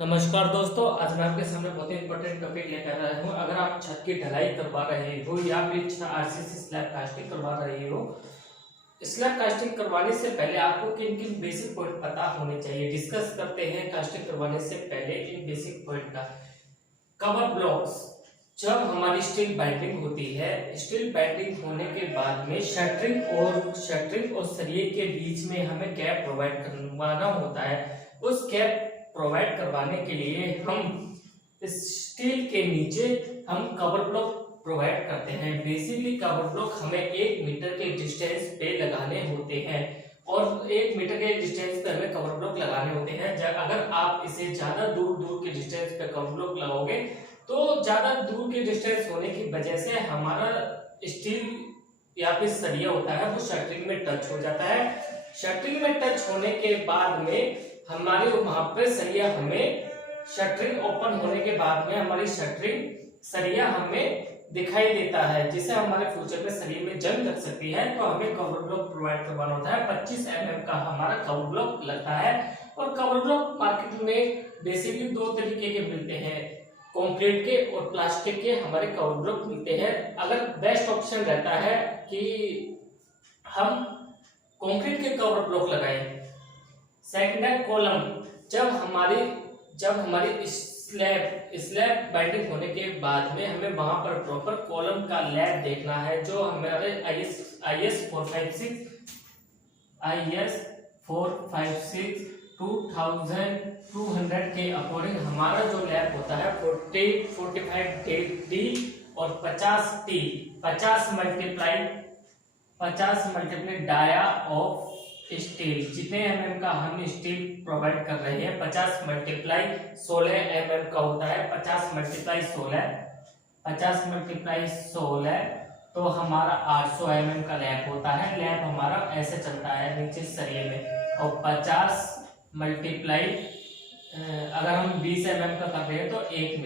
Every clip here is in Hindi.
नमस्कार दोस्तों, आज मैं आपके सामने बहुत ही इंपॉर्टेंट टॉपिक लेकर आया हूँ। अगर आप छत की ढलाई करवा रहे हो या फिर आरसीसी स्लैब कास्टिंग करवा रहे हो, स्लैब कास्टिंग करवाने से पहले आपको किन किन बेसिक पॉइंट पता होने चाहिए। डिस्कस करते हैं कास्टिंग करवाने से पहले इन बेसिक पॉइंट का। कवर ब्लॉक्स, जब हमारी स्टील बाइंडिंग होती है, स्टील बाइंडिंग होने के बाद में शटरिंग और सरिये के बीच में हमें गैप प्रोवाइड करवाना होता है। उस गैप प्रोवाइड करवाने के लिए हम स्टील के नीचे हम कवर ब्लॉक प्रोवाइड करते हैं। बेसिकली कवर ब्लॉक हमें 1 मीटर के डिस्टेंस पे लगाने होते हैं और 1 मीटर के डिस्टेंस पे हमें कवर ब्लॉक लगाने होते हैं। अगर आप इसे ज्यादा दूर के डिस्टेंस पे कवर ब्लॉक लगाओगे तो ज्यादा दूर के डिस्टेंस होने की वजह से हमारा स्टील या फिर सरिया होता है वो शटरिंग में टच हो जाता है। शटरिंग में टच होने के बाद में हमारे वहां पर सरिया हमें शटरिंग ओपन होने के बाद में हमारी शटरिंग सरिया हमें दिखाई देता है, जिससे हमारे फ्यूचर में सरिया में जंग लग सकती है। तो हमें कवर ब्लॉक प्रोवाइड करवाना होता है। 25 mm का हमारा कवर ब्लॉक लगता है। और कवर ब्लॉक मार्केट में बेसिकली 2 तरीके के मिलते हैं, कंक्रीट के और प्लास्टिक के हमारे कवर ब्लॉक मिलते हैं। अगर बेस्ट ऑप्शन रहता है कि हम कंक्रीट के कवर ब्लॉक लगाएं। सेकंड है कॉलम। जब हमारी स्लैब बाइंडिंग होने के बाद में हमें वहां पर प्रॉपर कॉलम का लैब देखना है, जो हमारे IS 456 2200 के अकॉर्डिंग हमारा जो लैब होता है 45D और 50T 50 multiply dia of steel. जितने mm का हम स्टील प्रोवाइड कर रहे हैं 50 मल्टीप्लाई 16 mm का होता है। 50 मल्टीप्लाई 16 तो हमारा 800 mm का लैब होता है। लैब हमारा ऐसे चलता है नीचे सरिये में। और 50 मल्टीप्लाई अगर हम 20 mm का कर रहे हैं तो 1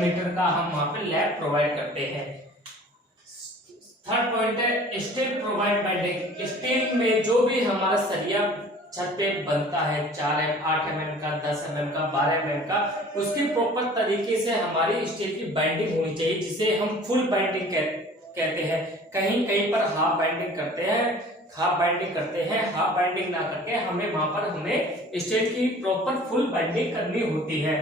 मीटर का हम वहां पे लैब प्रोवाइड करते हैं। थर्ड पॉइंट है स्टील प्रोवाइड बाइंडिंग। स्टील में जो भी हमारा सरिया छत पे बनता है 8 mm का, 10 mm का, 12 mm का, उसकी प्रॉपर तरीके से हमारी स्टील की बाइंडिंग होनी चाहिए, जिसे हम फुल बाइंडिंग कहते हैं। कहीं पर हाफ बाइंडिंग करते हैं, हाफ बाइंडिंग ना करके हमें स्टील की प्रॉपर फुल बाइंडिंग करनी होती है।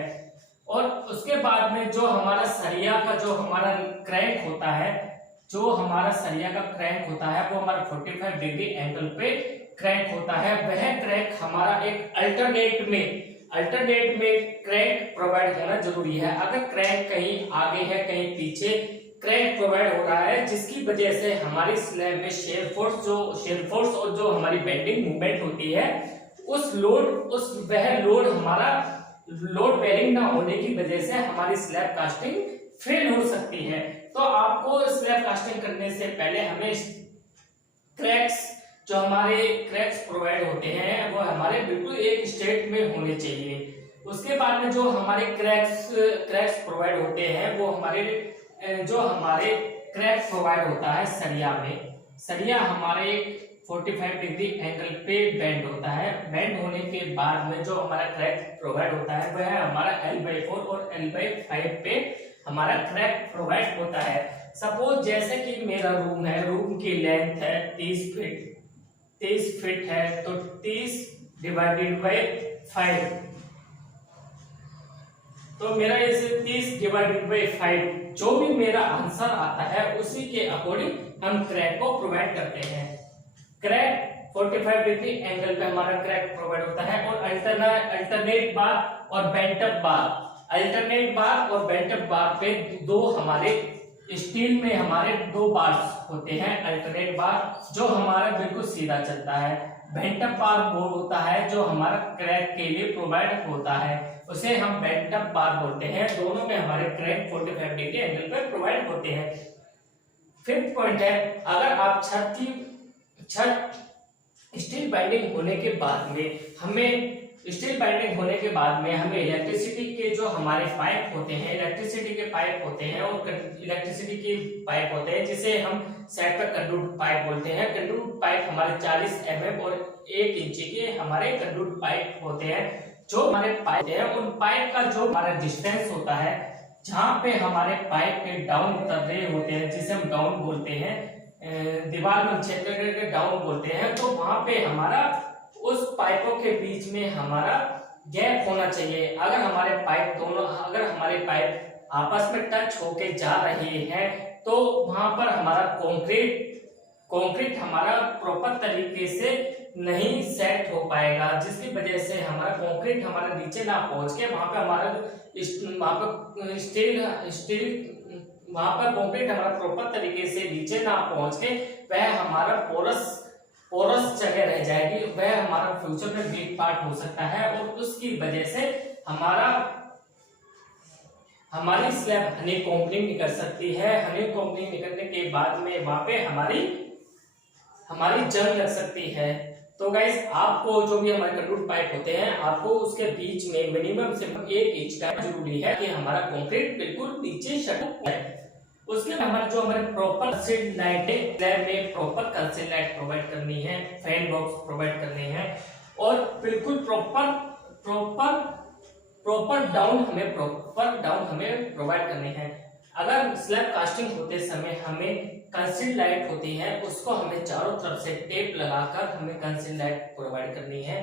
और उसके बाद में जो हमारा सरिया का जो हमारा क्रैंक होता है, वो हमारा 45 डिग्री एंगल पे क्रैंक होता है। वह क्रैंक हमारा एक अल्टरनेट में क्रैंक प्रोवाइड होना जरूरी है। अगर क्रैंक कहीं आगे है कहीं पीछे क्रैंक प्रोवाइड हो रहा है, जिसकी वजह से हमारी स्लैब में शेयर फोर्स और जो हमारी बेंडिंग मूवमेंट होती है वह लोड हमारा लोड बेरिंग ना होने की वजह से हमारी स्लैब कास्टिंग फेल हो सकती है। तो आपको स्लैब कास्टिंग करने से पहले हमें जो हमारे क्रैक्स प्रोवाइड होते हैं वो हमारे बिल्कुल एक स्टेट में होने चाहिए। उसके बाद में जो हमारे क्रैक्स प्रोवाइड होते हैं वो हमारे क्रैक्स प्रोवाइड होता है सरिया हमारे 45 डिग्री एंगल पे बेंड होता है। बेंड होने के बाद में जो हमारा क्रैक प्रोवाइड होता है वह हमारा L/4 और L/5 पे हमारा क्रैक प्रोवाइड होता है। सपोज जैसे कि मेरा रूम है, रूम की लेंथ है 30 फीट है, तो 30 डिवाइडेड बाय 5, तो मेरा इसे 30 डिवाइडेड बाय 5 जो भी मेरा आंसर आता है उसी के अकॉर्डिंग हम क्रैक को प्रोवाइड करते हैं। क्रैक 45 डिग्री एंगल पे हमारा क्रैक प्रोवाइड होता है। और अल्टरनेट बार और बेंटअप बार पे दो हमारे स्टील में हमारे 2 बार्स होते हैं। अल्टरनेट बार जो हमारा बिल्कुल सीधा चलता है, बेंटअप बार वो होता है जो हमारा क्रैक के लिए प्रोवाइड होता है, उसे हम बेंटअप बार बोलते हैं। दोनों में हमारे क्रैक 45 डिग्री एंगल पे प्रोवाइड होते हैं। फिफ्थ पॉइंट है, अगर आप छत स्टील बाइंडिंग होने के बाद में हमें इलेक्ट्रिसिटी के जो हमारे पाइप होते हैं, और इलेक्ट्रिसिटी के पाइप होते हैं, जिसे हम सेट पर कंडक्ट पाइप बोलते हैं। कंडक्ट पाइप हमारे 40 mm और 1 इंच के हमारे कंडक्ट पाइप होते हैं, जो हमारे पाइप है उन पाइप का जो हमारा डिस्टेंस होता है, जहाँ पे हमारे पाइप के डाउन उतर रहे होते हैं, जिसे हम डाउन बोलते हैं, दीवार में छेद करके डाउन बोलते हैं, तो वहां पे हमारा उस पाइपों के बीच में हमारा गैप होना चाहिए। अगर हमारे पाइप आपस में टच होके जा रहे हैं तो वहां पर हमारा कंक्रीट हमारा प्रॉपर तरीके से नहीं सेट हो पाएगा, जिसकी वजह से हमारा कंक्रीट हमारे नीचे ना पहुंच के वहां पर कंक्रीट हमारा प्रॉपर तरीके से नीचे ना पहुंच के वह हमारा पोरस जगह रह जाएगी, वह हमारा फ्यूचर में वीक पार्ट हो सकता है और उसकी वजह से हमारी स्लैब हनी कॉम्पनिंग निकल सकती है। हनी कॉम्पनिंग निकलने के बाद में वहां पे हमारी जंग लग सकती है। तो गाइस, आपको जो भी हमारे कंक्रीट पाइप होते हैं, आपको उसके बीच में मिनिमम से 1 इंच का जरूरी है कि हमारा कंक्रीट बिल्कुल नीचे सटक है। उसके हमारे प्रॉपर कंसील्ड लाइट है, स्लैब में प्रॉपर कंसील्ड लाइट प्रोवाइड करनी है, फैन बॉक्स प्रोवाइड करने हैं और बिल्कुल प्रॉपर डाउन हमें प्रोवाइड करने हैं। अगर स्लैब कास्टिंग होते समय हमें कंसील्ड लाइट होती है, उसको हमें चारों तरफ से टेप लगाकर हमें कंसील्ड लाइट प्रोवाइड करनी है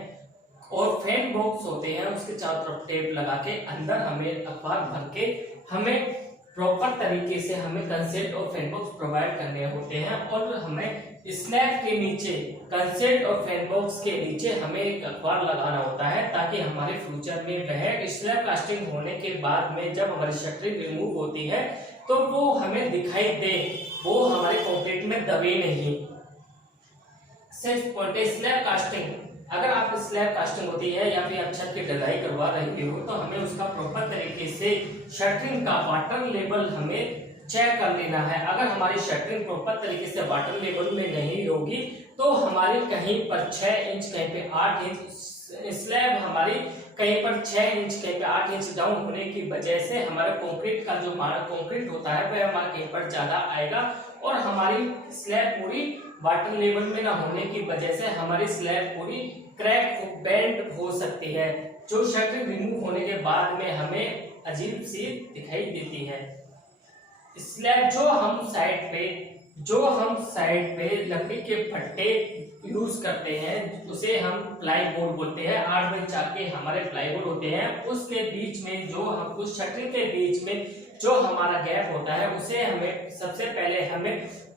और फैन बॉक्स होते हैं, उसके चारों तरफ टेप लगा के अंदर हमें अखबार भर के हमें प्रॉपर तरीके से हमें कंसील्ड और फैन बॉक्स प्रोवाइड करने होते हैं और हमें स्लैब के नीचे कंसील्ड और फैन बॉक्स के नीचे हमें एक अखबार लगाना होता है, ताकि हमारे फ्यूचर में वह स्लैब कास्टिंग होने के बाद में जब हमारी शटरिंग रिमूव होती है तो वो हमें दिखाई दे, वो हमारे कंक्रीट में दबे नहीं। स्लैब कास्टिंग, अगर आप स्लैब कास्टिंग होती है या फिर आप छत की ढलाई करवा रहे हो तो हमें उसका प्रॉपर तरीके से शटरिंग का वाटर लेवल हमें चेक कर लेना है। अगर हमारी शटरिंग प्रॉपर तरीके से वाटर लेवल में नहीं होगी तो हमारी कहीं पर 6 इंच कहीं पे 8 इंच स्लैब हमारी कहीं पर 6 इंच कहीं पे 8 इंच डाउन होने की वजह से हमारा कंक्रीट का जो हमारा कंक्रीट होता है वह हमारा कहीं पर ज्यादा आएगा और हमारी स्लैब पूरी वाटर लेवल में ना होने की वजह से हमारी स्लैब पूरी क्रैक बेंड हो सकती है, जो शटरिंग रिमूव होने के बाद में हमें अजीब सी दिखाई देती है। स्लैब जो हम साइड पे लकड़ी के फट्टे यूज करते हैं, उसे हम प्लाई बोर्ड बोलते हैं। 8 बाई 4 के हमारे प्लाई बोर्ड होते हैं, उसके बीच में जो हम उस शटरिंग के बीच में जो हमारा गैप होता है उसे हमें सबसे पहले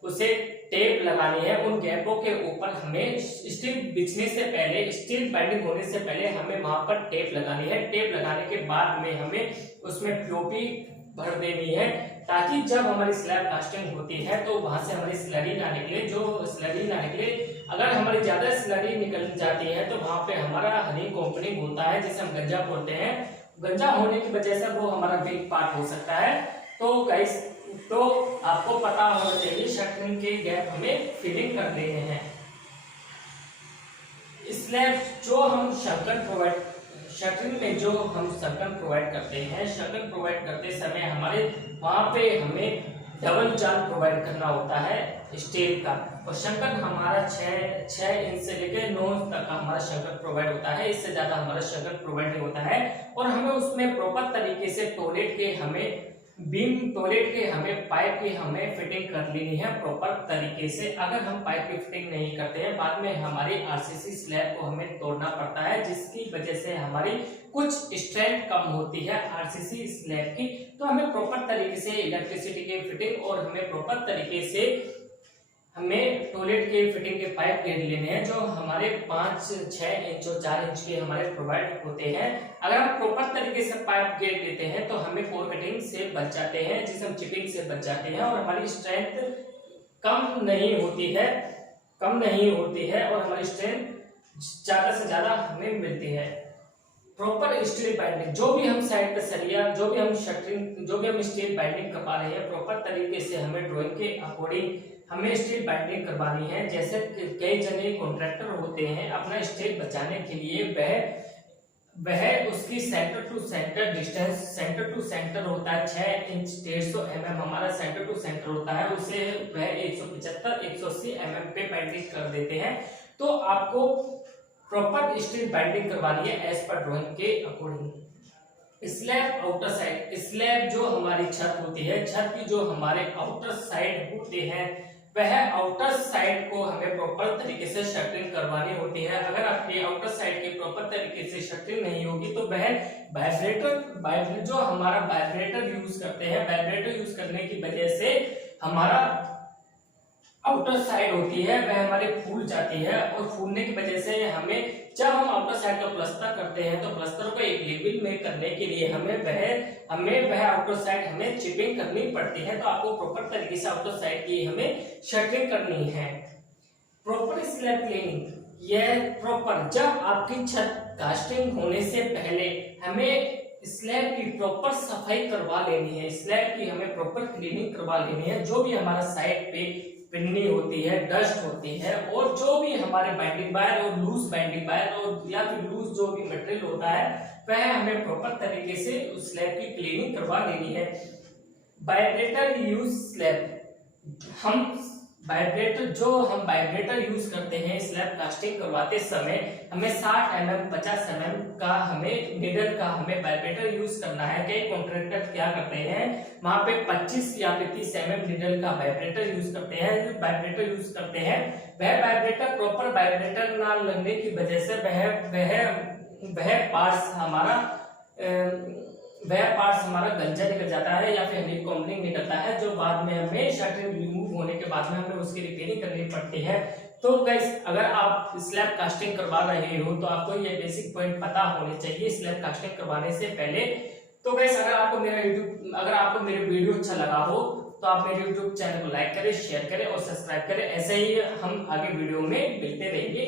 उसे टेप लगानी है। उन गैपों के ऊपर हमें स्टील बिछने से पहले, स्टील बाइंडिंग होने से पहले हमें वहां पर टेप लगानी है। टेप लगाने के बाद में हमें उसमें पीओपी भर देनी है, ताकि जब हमारी स्लैब कास्टिंग होती है तो वहां से हमारी स्लरी ना निकले। अगर हमारी ज्यादा स्लरी निकल जाती है तो वहां पे हमारा हनी कंपनी होता है, जिसे हम गंजा बोलते हैं। गंजा होने की वजह से वो हमारा वीक पार्ट हो सकता है। तो गाइस, तो आपको पता होना चाहिए शटरिंग के गैप हमें फिलिंग कर देने हैं। स्लैब जो हम शटरिंग में जो हम सर्कल प्रोवाइड करते हैं, शटरिंग प्रोवाइड करते समय हमारे वहां पे हमें डबल जाल प्रोवाइड करना होता है स्टील का, और शंकर हमारा 6 इंच से लेकर 9 इंच तक का हमारा शंकर प्रोवाइड होता है। इससे ज्यादा हमारा शंकर प्रोवाइड नहीं होता है और हमें उसमें प्रॉपर तरीके से टॉयलेट के हमें पाइप की हमें फिटिंग कर लेनी है प्रॉपर तरीके से। अगर हम पाइप की फिटिंग नहीं करते हैं, बाद में हमारी आरसीसी स्लैब को हमें तोड़ना पड़ता है, जिसकी वजह से हमारी कुछ स्ट्रेंथ कम होती है आरसीसी स्लैब की। तो हमें प्रॉपर तरीके से इलेक्ट्रिसिटी की फिटिंग और हमें प्रॉपर तरीके से हमें टॉयलेट के फिटिंग के पाइप ले लेने हैं, जो हमारे 5, 6 इंच और 4 इंच के हमारे प्रोवाइड होते हैं। अगर हम प्रॉपर तरीके से पाइप गेट लेते हैं तो हमें कोर कटिंग से बच जाते हैं, जिससे हम चिपिंग से बच जाते हैं और हमारी स्ट्रेंथ कम नहीं होती है और हमारी स्ट्रेंथ ज्यादा से ज्यादा हमें मिलती है। प्रॉपर स्टील बाइंडिंग, जो भी हम साइड पे सरिया, जो भी हम स्टील बाइंडिंग करवा रहे हैं, प्रॉपर तरीके से हमें ड्राइंग के अकॉर्डिंग हमें स्टील बाइंडिंग करवानी है। जैसे कई जने कॉन्ट्रैक्टर होते हैं, अपना स्टील बचाने के लिए वह उसकी centre to centre distance, centre to centre होता है 6 इंच 150 mm हमारा सेंटर टू सेंटर होता है, उसे वह 175-180 mm पे बाइंडिंग कर देते हैं। तो आपको प्रॉपर स्टील बाइंडिंग करवानी है एज पर ड्राइंग के according. Slab outer side, slab जो हमारी छत होती है, छत की जो हमारे आउटर साइड होते हैं, वह आउटर साइड को हमें प्रॉपर तरीके से शटरिंग करवानी होती है। अगर आपकी आउटर साइड की प्रॉपर तरीके से शटरिंग नहीं होगी तो वह वाइब्रेटर जो हमारा वाइब्रेटर यूज करते हैं, वाइब्रेटर यूज करने की वजह से हमारा आउटर साइड होती है वह हमारी फूल जाती है, और फूलने की वजह से हमें, जब हम आउटर साइड का प्लास्टर करते हैं तो प्लास्टर को एक लेवल में करने के लिए हमें वह आउटर साइड हमें चिपिंग करनी पड़ती है। तो आपको प्रॉपर तरीके से आउटर साइड की हमें शटरिंग करनी है। प्रॉपर स्लैब क्लीनिंग, यह प्रॉपर जब आपकी छत कास्टिंग होने से पहले हमें स्लैब की प्रॉपर सफाई करवा लेनी है, स्लैब की हमें प्रॉपर क्लीनिंग करवा लेनी है। जो भी हमारा साइड पे पिन्नी होती है, डस्ट होती है, और जो भी हमारे बाइंडिंग वायर और लूज बाइंडिंग वायर और या फिर लूज जो भी मटेरियल होता है वह हमें प्रॉपर तरीके से उस स्लैब की क्लीनिंग करवा लेनी है। वाइब्रेटर यूज स्लैब, हम वाइब्रेटर यूज करते हैं स्लैब कास्टिंग करवाते समय, हमें 60 mm 50 mm का हमें नीडल का हमें वाइब्रेटर यूज करना है। कई कॉन्ट्रैक्टर क्या करते हैं, वहां पे 25 या 30 mm नीडल का वाइब्रेटर यूज करते हैं। वह वाइब्रेटर प्रॉपर वाइब्रेटर ना लगने की वजह से वह पार्ट्स हमारा गंजा निकल जाता है या फिर हमें कॉम्पलिंग निकलता है, जो बाद में हमें शटरिंग रिमूव होने के बाद में हमें उसकी रिपेयरिंग करनी पड़ती है। तो गाइस, अगर आप स्लैब कास्टिंग करवा रहे हो तो आपको ये बेसिक पॉइंट पता होने चाहिए स्लैब कास्टिंग करवाने से पहले। तो गाइस, अगर आपको मेरे वीडियो अच्छा लगा हो तो आप मेरे यूट्यूब चैनल को लाइक करें, शेयर करें और सब्सक्राइब करें। ऐसे ही हम आगे वीडियो में मिलते रहेंगे।